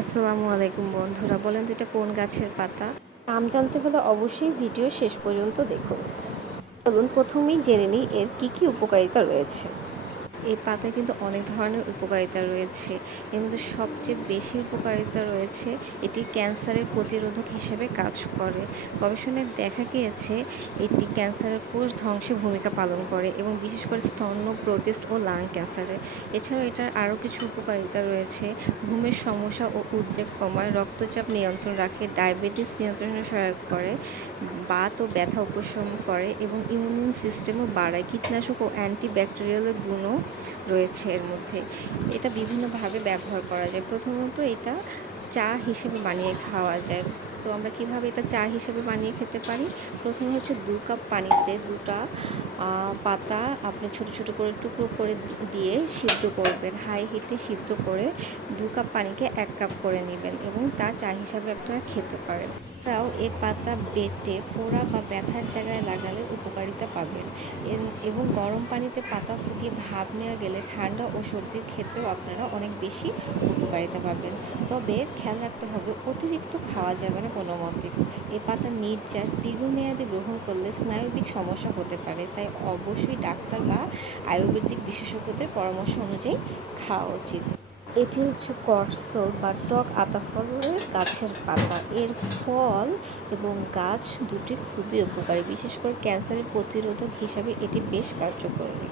আসসালামু আলাইকুম বন্ধুরা, বলেন তো এটা কোন গাছের পাতা? নাম জানতে হলে অবশ্যই ভিডিও শেষ পর্যন্ত দেখুন। চলুন প্রথমেই জেনে নিই এর কী কী উপকারিতা রয়েছে। এই পাতায় কিন্তু অনেক ধরনের উপকারিতা রয়েছে। এর মধ্যে সবচেয়ে বেশি উপকারিতা রয়েছে, এটি ক্যান্সারের প্রতিরোধক হিসেবে কাজ করে। গবেষণায় দেখা গিয়েছে, এটি ক্যান্সারের কোষ ধ্বংসে ভূমিকা পালন করে এবং বিশেষ করে স্তন্য, প্রোটেস্ট ও লাং ক্যান্সারে। এছাড়াও এটার আরও কিছু উপকারিতা রয়েছে। ঘুমের সমস্যা ও উদ্বেগ কমায়, রক্তচাপ নিয়ন্ত্রণ রাখে, ডায়াবেটিস নিয়ন্ত্রণে সহায়ক করে, বাত ও ব্যথা উপশম করে এবং ইমিউন সিস্টেমও বাড়ায়। কীটনাশক ও অ্যান্টিব্যাকটেরিয়ালের গুণও রয়েছে এর মধ্যে। এটা বিভিন্নভাবে ব্যবহার করা যায়। প্রথমত এটা চা হিসেবে বানিয়ে খাওয়া যায়। তো আমরা কীভাবে এটা চা হিসেবে বানিয়ে খেতে পারি? প্রথমে হচ্ছে দু কাপ পানিতে দুটা পাতা আপনি ছোট ছোট করে টুকরো করে দিয়ে সিদ্ধ করবেন। হাই হিটে সিদ্ধ করে দু কাপ পানিকে এক কাপ করে নেবেন এবং তা চা হিসাবে আপনারা খেতে পারেন। তাও এই পাতা বেটে ফোড়া বা ব্যথার জায়গায় লাগালে উপকারিতা পাবেন। এবং গরম পানিতে পাতা ফুটিয়ে ভাপ নেওয়া গেলে ঠান্ডা ও সর্দির ক্ষেত্রেও আপনারা অনেক বেশি উপকারিতা পাবেন। তবে খেয়াল রাখতে হবে, অতিরিক্ত খাওয়া যাবে না। কোনো মতে, এ পাতার নির্যাস, দীর্ঘমেয়াদী গ্রহণ করলে স্নায়বিক সমস্যা হতে পারে। তাই অবশ্যই ডাক্তার বা আয়ুর্বেদিক বিশেষজ্ঞদের পরামর্শ অনুযায়ী খাওয়া উচিত। এটি হচ্ছে করসল বা টক আতা গাছের পাতা। এর ফল এবং গাছ দুটি খুবই উপকারী, বিশেষ করে ক্যান্সারের প্রতিরোধক হিসাবে এটি বেশ কার্যকরী।